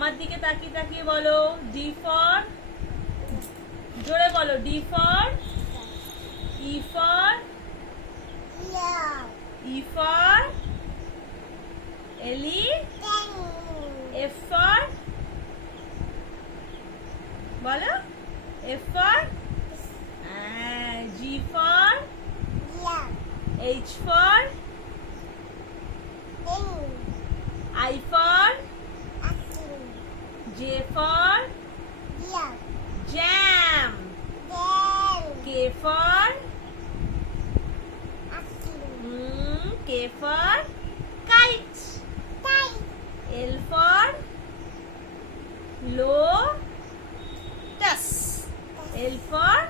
আমার দিকে তাকিয়ে তাকিয়ে বলো ডি ফর, জোরে বলো D for, E for, E for এলি, এফ ফর, বলো F for, G for, H for, I for J for jam, K for kite, L for lotus, L for